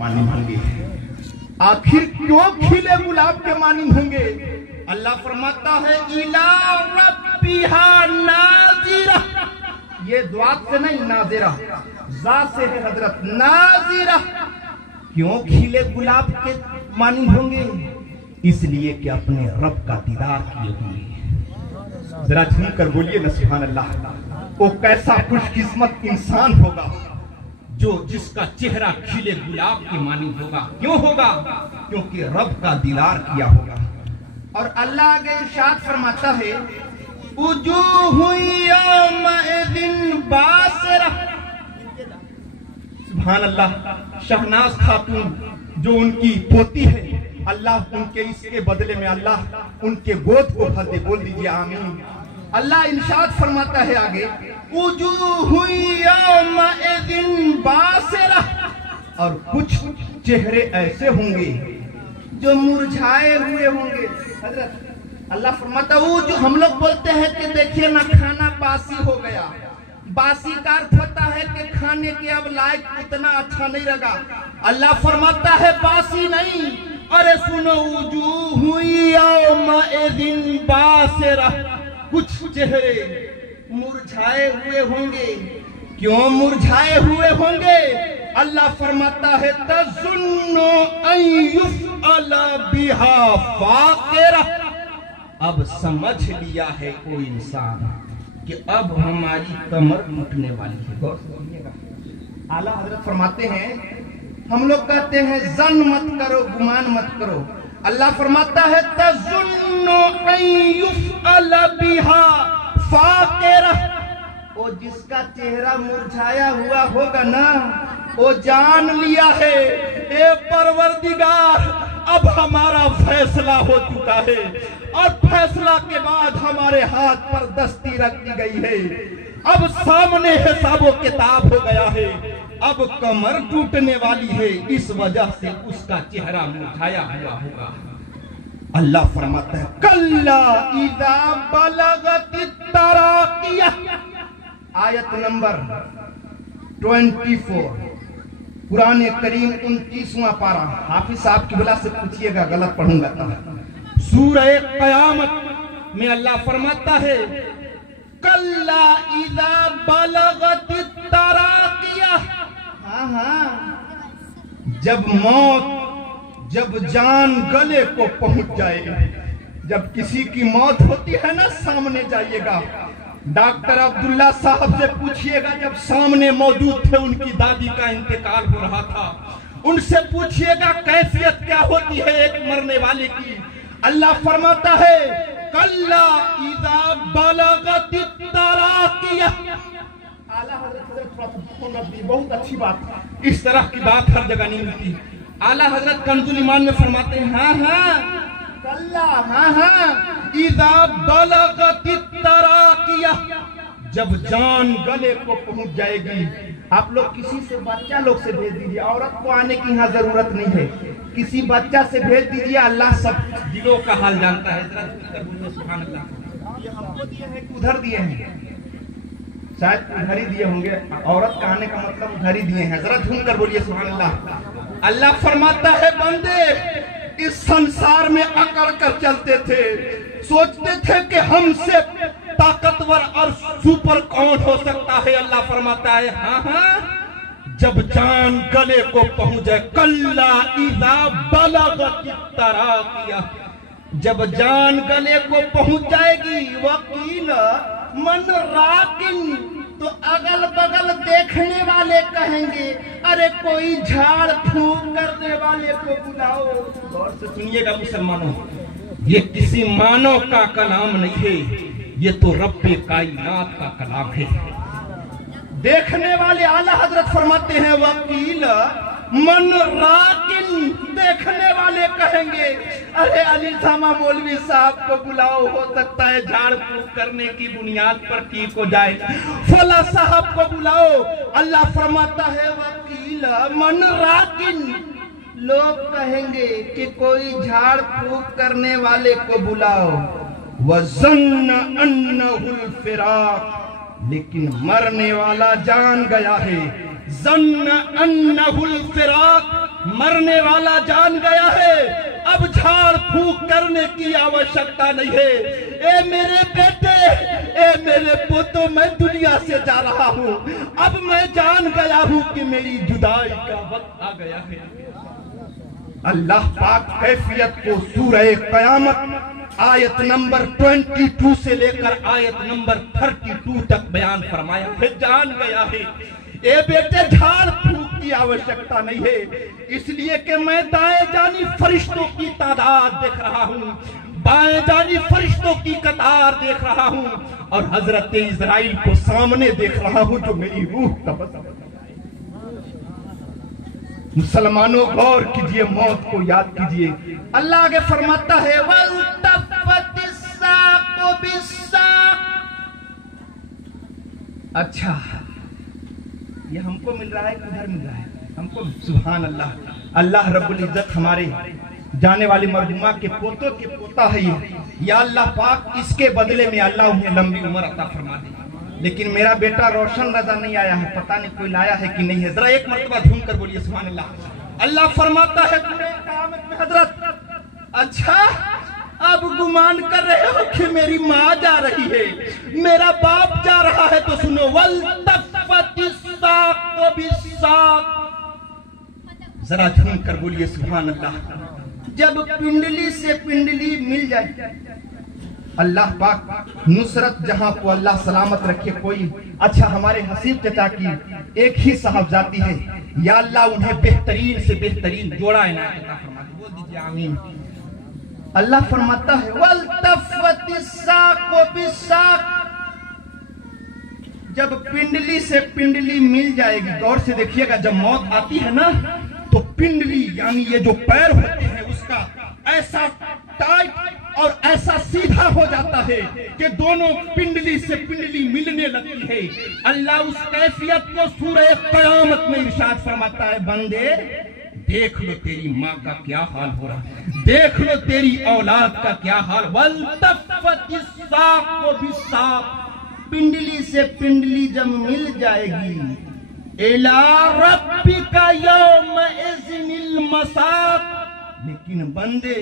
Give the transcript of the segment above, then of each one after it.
मानी होंगे। आखिर क्यों खिले गुलाब के मानी होंगे? अल्लाह फरमाता है इला रब्बिहा नाज़िरा, ये द्वात से नहीं नाज़िरा, जा से है हजरत नाज़िरा। क्यों खिले गुलाब के मानी होंगे? इसलिए कि अपने रब का दीदार किए होंगे। जरा झूम कर बोलिए ना सुभान अल्लाह। वो कैसा खुशकिस्मत इंसान होगा जो जिसका चेहरा खिले गुलाब के मानी होगा। क्यों होगा? क्योंकि रब का दीदार किया होगा। और अल्लाह आगे इरशाद फरमाता है उजूहु यौमइज़िन बासिरा। सुभान अल्लाह। शहनाज खातून जो उनकी पोती है, अल्लाह उनके इसके बदले में अल्लाह उनके गोद को भर दे। बोल दीजिए आमीन। अल्लाह इरशाद फरमाता है आगे उजूहु यौमइज़िन बासिरा, और कुछ चेहरे ऐसे होंगे जो मुरझाए हुए होंगे। हजरत अल्लाह फरमाता वो जो हम लोग बोलते हैं कि देखिए ना खाना बासी हो गया, बासी का अर्थ होता है कि खाने के अब लायक उतना अच्छा नहीं लगा। अल्लाह फरमाता है बासी नहीं, अरे सुनो उजूहु यौमइज़िन बासिरा, कुछ चेहरे मुरझाए हुए होंगे। क्यों मुरझाए हुए होंगे? अल्लाह फरमाता है तज़ुन्नु अन युफ़अला बिहा फ़ाक़िरा, अब समझ लिया है कोई इंसान कि अब हमारी कमर टूटने वाली है। गौर से सुनिएगा। आला हजरत फरमाते हैं हम लोग कहते हैं जन मत करो, गुमान मत करो। अल्लाह फरमाता है तज़ुन्नु अन युफ़अला बिहा फ़ाक़िरा, वो जिसका चेहरा मुरझाया हुआ होगा ना, वो जान लिया है ए परवरदिगार अब हमारा फैसला हो चुका है, और फैसला के बाद हमारे हाथ पर दस्ती रख दी गई है। अब सामने हिसाबो किताब हो गया है, अब कमर टूटने वाली है, इस वजह से उसका चेहरा मुरझाया हुआ होगा। अल्लाह फरमाता है कल्ला इज़ा बलगतित तराकिया, आयत नंबर 24 कुरान करीम 29वां पारा। हाफिज साहब की बिला से पूछिएगा, गलत पढ़ूंगा तब। सूरह क़यामत में अल्लाह फरमाता है कल्ला इज़ा बलगतित तराकिया, हाँ, जब जान गले को पहुंच जाएगी। जब किसी की मौत होती है ना, सामने जाइएगा, डॉक्टर अब्दुल्ला साहब से पूछिएगा, जब सामने मौजूद थे, उनकी दादी का इंतकाल हो रहा था, उनसे पूछिएगा कैफियत क्या होती है एक मरने वाले की। अल्लाह फरमाता है कल्ला इज़ा बलगतित तराकिया। आला हजरत बहुत अच्छी बात, इस तरह की बात हर जगह नहीं मिलती। आला हजरत कंजुल ईमान में फरमाते हैं हाँ कल्ला, हाँ इज़ा बलगतित तराकिया, जब जान गले को पहुंच जाएगी। आप लोग किसी से बच्चा लोग से भेज दीजिए, औरत को आने की यहाँ जरूरत नहीं है, किसी बच्चा से भेज दीजिए, अल्लाह सब दिलों का हाल जानता है। सुभान अल्लाह। ये हमको दिए हैं कि उधर दिए हैं? शायद उधर ही दिए होंगे। औरत का आने का मतलब उधर ही दिए हैं। जरा झूम कर बोलिए सुभान अल्लाह। अल्लाह फरमाता है बंदे इस संसार में अकड़ कर चलते थे, सोचते थे कि हमसे ताकतवर और सुपर कौन हो सकता है। अल्लाह फरमाता है हाँ, जब जान गले को पहुंचे, कल्ला इज़ा बलगतित तराकिया, जब जान गले को पहुंच जाएगी, वकील मन राकिन, तो अगल बगल देखने वाले कहेंगे अरे कोई झाड़ फूंक करने वाले को बुलाओ। गौर से सुनिएगा मुसलमानों, ये किसी मानव का कलाम नहीं है, ये तो रब्बे कायनात का कलाम है। देखने वाले आला हजरत फरमाते हैं वकील मन राकिन, देखने वाले कहेंगे अरे अली थामा मौलवी साहब को बुलाओ, हो सकता है झाड़ फूंक करने की बुनियाद पर ठीक हो जाए, फला साहब को बुलाओ। अल्लाह फरमाता है वकील मन राकिन, लोग कहेंगे कि कोई झाड़ फूंक करने वाले को बुलाओ। वज़न्न अन्नहुल फिराक, लेकिन मरने वाला जान गया है, ज़न्न अन्नहुल फिराक, मरने वाला जान गया है, अब झाड़ फूक करने की आवश्यकता नहीं है। ए मेरे बेटे, ए मेरे पोतों, मैं दुनिया से जा रहा हूँ। अब मैं जान गया हूँ कि मेरी जुदाई का वक्त आ गया है। अल्लाह पाक कैफियत को सूरह क़यामत आयत नंबर 22 से लेकर आयत नंबर 32 तक बयान फरमाया है। जान गया है ए बेटे, झाड़ फूक की आवश्यकता नहीं है, इसलिए कि मैं दाएं जानी फरिश्तों की तादाद देख रहा हूँ, बाएं जानी फरिश्तों की कतार देख रहा हूँ, और हजरत इज़राइल को सामने देख रहा हूँ जो मेरी रूह तबस। मुसलमानों गौर कीजिए, मौत को याद कीजिए। अल्लाह आगे फरमाता है, अच्छा ये हमको मिल रहा है, किधर मिल रहा है हमको? सुभान अल्लाह, अल्लाह रब्बुल इज्जत हमारे जाने वाली मरहुमा के पोतों के पोता है ये। या अल्लाह पाक इसके बदले में अल्लाह उन्हें लंबी उम्र अता फरमा दे। लेकिन मेरा बेटा रोशन रजा नहीं आया है, पता नहीं कोई लाया है कि नहीं है। जरा एक मरतबा झूम कर बोलिए सुभान अल्लाह। अल्लाह फरमाता है हजरत, अच्छा अब गुमान कर रहे हो कि मेरी माँ जा रही है, मेरा बाप जा रहा है, तो सुनो, जरा झूम कर बोलिए सुभान अल्लाह। जब पिंडली से पिंडली मिल जाए, अल्लाह पाक नुसरत जहां को अल्लाह सलामत रखे। कोई अच्छा हमारे हसीब चचा की एक ही साहबजादी है, या अल्लाह उन्हें बेहतरीन से बेहतरीन जोड़ा इनायत अता फरमा दे। बोल दीजिए आमीन। अल्लाह फरमाता है, जब पिंडली से पिंडली मिल जाएगी, गौर से देखिएगा, जब मौत आती है ना तो पिंडली यानी ये जो पैर होते हैं उसका ऐसा टाइट और ऐसा सीधा हो जाता है कि दोनों पिंडली से पिंडली मिलने लगती है। अल्लाह उस कैफियत को सूरह क़यामत में इरशाद फरमाता है, बंदे देख लो तेरी माँ का क्या हाल हो रहा है, देख लो तेरी औलाद का क्या हाल। पिंडली से पिंडली जब मिल जाएगी, इला रब्बिका यौमइज़िनिल मसाक, लेकिन बंदे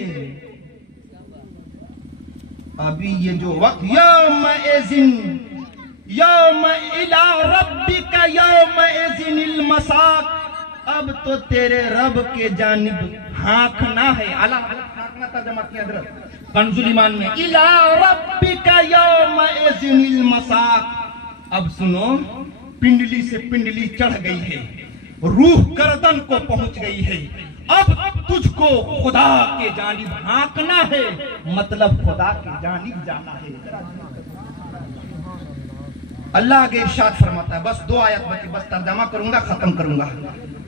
अभी ये जो वक्त इला रब्बिका यौमइज़िनिल मसाक, अब तो तेरे रब के जानिब हाँकना है। अला हाँकना तर्जुमा किया हज़रत कंजुल ईमान में, इला रब्बिका यौमइज़िनिल मसाक। अब सुनो, पिंडली से पिंडली चढ़ गई है, रूह गर्दन को पहुंच गई है, अब तुझको खुदा के जानिब हाँकना है, मतलब खुदा के जानिब जाना है। अल्लाह आगे इरशाद फरमाता है, बस 2 आयत बची, बस तर्जुमा करूंगा, खत्म करूंगा।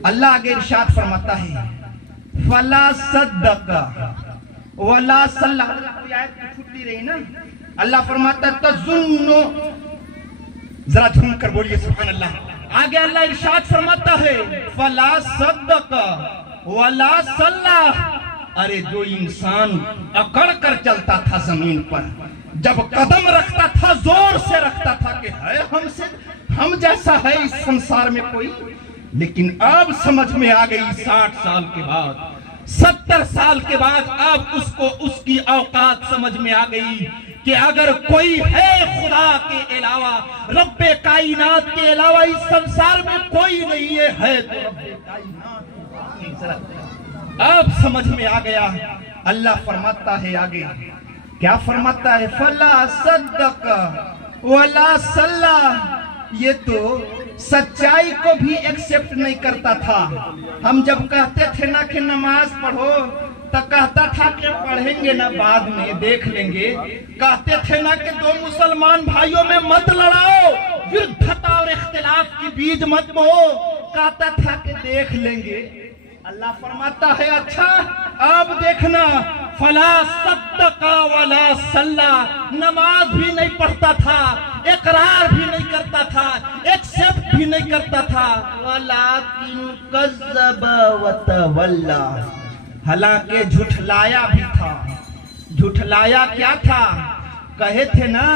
अल्लाह आगे इरशाद फरमाता है, फला सद्दका वला सल्ला। कोई आयत छूटी रही ना। अल्लाह फरमाता है, तज़ुन्नु, जरा झूम कर बोलिए सुभान अल्लाह। आगे अल्लाह इरशाद फरमाता है, फला सद्दका वला सल्ला। अरे जो इंसान अकड़ कर चलता था जमीन पर, जब कदम रखता था जोर से रखता था कि है हमसे, हम जैसा है इस संसार में कोई, लेकिन अब समझ में आ गई 60 साल के बाद, 70 साल के बाद अब उसको उसकी औकात समझ में आ गई कि अगर कोई है खुदा के अलावा, रब्बे कायनात के अलावा इस संसार में कोई नहीं है तो रब्बे कायनात। अब समझ में आ गया। अल्लाह फरमाता है आगे, क्या फरमाता है, फला सद्दक वला सल्ला। ये तो सच्चाई को भी एक्सेप्ट नहीं करता था। हम जब कहते थे ना कि नमाज पढ़ो तो कहता था कि पढ़ेंगे ना, बाद में देख लेंगे। कहते थे ना कि 2 मुसलमान भाइयों में मत लड़ाओ, विरुद्धता और इख्तिलाफ की बीज मत बो, कहता था कि देख लेंगे। अल्लाह फरमाता है, अच्छा अब देखना, फला सद्दका वला सल्ला। नमाज भी नहीं पढ़ता था, इकरार भी नहीं करता था, एक्सेप्ट भी नहीं करता था, वलाकिन कज़्ज़ब व तवल्ला। हालांकि झुठलाया भी था। झुठलाया क्या था? कहे थे ना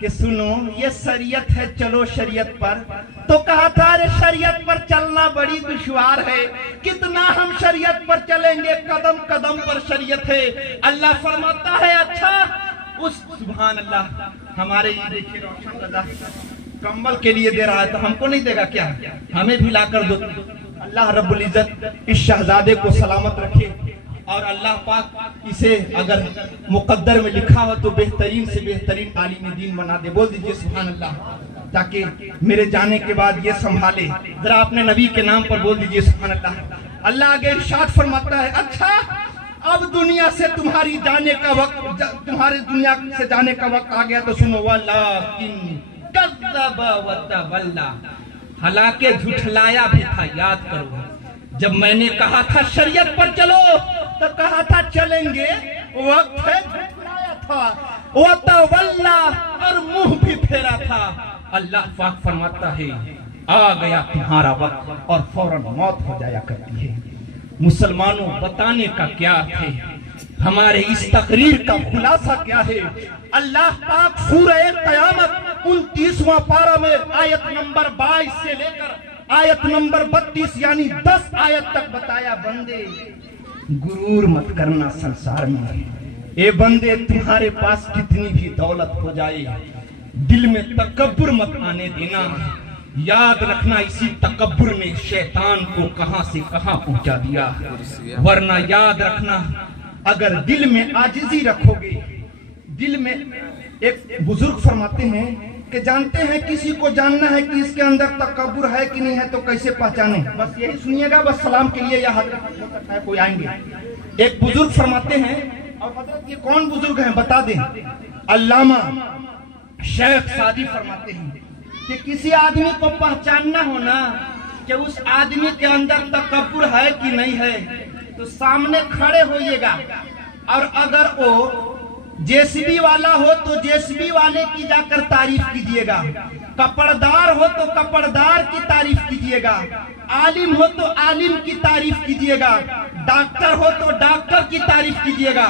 कि सुनो ये शरीयत है, चलो शरीयत पर, तो कहा था अरे शरीयत पर चलना बड़ी दुश्वार है, कितना हम शरीयत पर चलेंगे, कदम कदम पर शरीयत है। अल्लाह फरमाता है अच्छा उस सुभान अल्लाह हमारे ये देखिए रोशन रजा कंबल के लिए दे रहा है तो हमको नहीं देगा क्या? हमें भी लाकर दो। अल्लाह रब्बुल इज्जत इस शहजादे को सलामत रखे और अल्लाह पाक इसे अगर मुकद्दर में लिखा हो तो बेहतरीन से बेहतरीन आलिम दीन बना दे। बोल दीजिए सुभान अल्लाह, ताकि मेरे जाने के बाद ये संभाले। जरा अपने नबी के नाम पर बोल दीजिए सुभान अल्लाह। अल्लाह आगे इरशाद फरमाता है अच्छा अब दुनिया से तुम्हारी जाने का वक्त, तुम्हारे दुनिया से जाने का वक्त आ गया तो सुनो वलाकिन कज़्ज़बा व तवल्ला, हालांकि झुठलाया भी था। याद करो जब मैंने कहा था शरीयत पर चलो तो कहा था चलेंगे, वक्त है झुठलाया था, व तवल्ला और मुंह भी फेरा था। अल्लाह पाक फरमाता है आ गया तुम्हारा वक्त और फौरन मौत हो जाया करती है। मुसलमानों बताने का क्या है, हमारे इस तकरीर का खुलासा क्या है? अल्लाह पाक सूरह क़यामत 29वां पारा में आयत नंबर 22 से लेकर आयत नंबर 32 यानी 10 आयत तक बताया बंदे गुरूर मत करना संसार में। ए बंदे तुम्हारे पास कितनी भी दौलत हो जाए दिल में तकब्बुर मत आने देना। याद रखना इसी तकब्बुर ने शैतान को कहां से कहां पहुंचा दिया। वरना याद रखना अगर दिल में आजिजी रखोगे, दिल में एक बुजुर्ग फरमाते हैं कि जानते हैं किसी को जानना है कि इसके अंदर तकब्बुर है कि नहीं है तो कैसे पहचाने? बस यही सुनिएगा, बस सलाम के लिए या हजरत है कोई आएंगे। एक बुजुर्ग फरमाते हैं, और हजरत ये कौन बुजुर्ग हैं बता दें, अल्लामा शेख सादी फरमाते हैं कि किसी आदमी को पहचानना हो ना कि उस आदमी के अंदर तकब्बुर है कि नहीं है तो सामने खड़े होइएगा, और अगर वो जेसीबी वाला हो तो जेसीबी वाले की जाकर तारीफ कीजिएगा, कपड़दार हो तो कपड़दार की तारीफ कीजिएगा, आलिम हो तो आलिम की तारीफ कीजिएगा, डॉक्टर हो तो डॉक्टर की तारीफ कीजिएगा।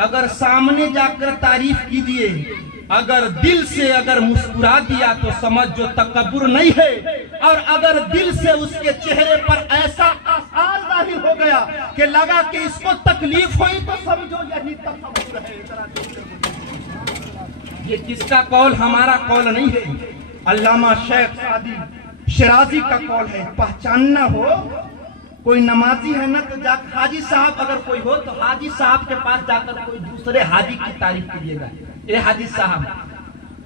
अगर सामने जाकर तारीफ कीजिए, अगर दिल से अगर मुस्कुरा दिया तो समझ जो तकब्बुर नहीं है, और अगर दिल से उसके चेहरे पर ऐसा आसार जाहिर हो गया कि लगा कि इसको तकलीफ हुई तो समझो यही तकब्बुर है। ये किसका कौल? हमारा कौल नहीं है, अल्लामा शेख सादी शिराजी का कौल है। पहचानना हो, कोई नमाजी है ना तो जा हाजी साहब अगर कोई हो तो हाजी साहब के पास जाकर कोई दूसरे हाजी की तारीफ कीजिएगा। ए हाजी साहब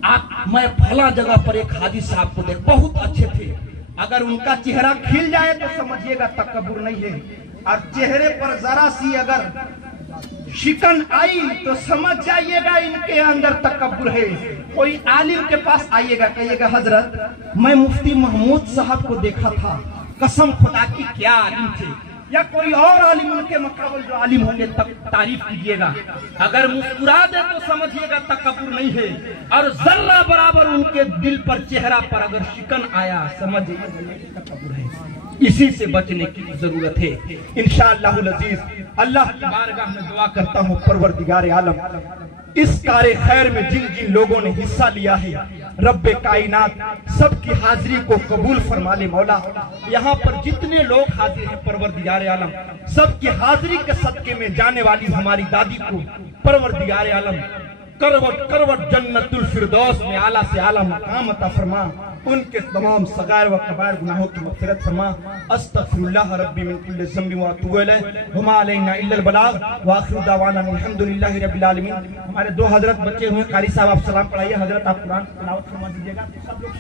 आप, मैं फला जगह पर एक हाजी साहब को देख बहुत अच्छे थे, अगर उनका चेहरा खिल जाए तो समझिएगा तकब्बुर नहीं है, और चेहरे पर जरा सी अगर शिकन आई तो समझ जाइएगा इनके अंदर तकब्बुर है। कोई आलिम के पास आइएगा, कहिएगा हजरत मैं मुफ्ती महमूद साहब को देखा था, कसम खुदा की क्या आलिम थे, या कोई और आलिम उनके मुकाबले जो आलिम होंगे तब तारीफ कीजिएगा। अगर मुस्कुरा दे तो समझिएगा तकब्बुर नहीं है, और जर्रा बराबर उनके दिल पर चेहरा पर अगर शिकन आया समझिएगा तकब्बुर है। इसी से बचने की जरूरत है। इंशाअल्लाहुल अजीज अल्लाह की बारगाह में दुआ करता हूँ परवरदिगार आलम इस कार्य खैर में जिन जिन लोगों ने हिस्सा लिया है रब्बे कायनात सबकी हाजिरी को कबूल फरमा ले मौला। यहाँ पर जितने लोग हाजिर हैं परवरदिगार आलम सबकी हाजिरी के सदके में जाने वाली हमारी दादी को परवरदिगार आलम करवट करवट जन्नतुल फिरदौस में आला से आला मकाम अता फरमा, उनके तमाम सगायर व कबायर गुनाहों की मग़फ़िरत फरमा। अस्तग़फिरुल्लाह रब्बी मिन कुल्लि ज़ंबि व अतूबु इलैह व मा अलैना इल्लल बलाग व आखिरु दावाना अल्हम्दुलिल्लाहि रब्बिल आलमीन। हमारे दो हजरत बच्चे हुए, कारी साहब आप सलाम पढ़ाइए, हजरत आप कुरान तिलावत फरमा दीजिएगा। सब लोग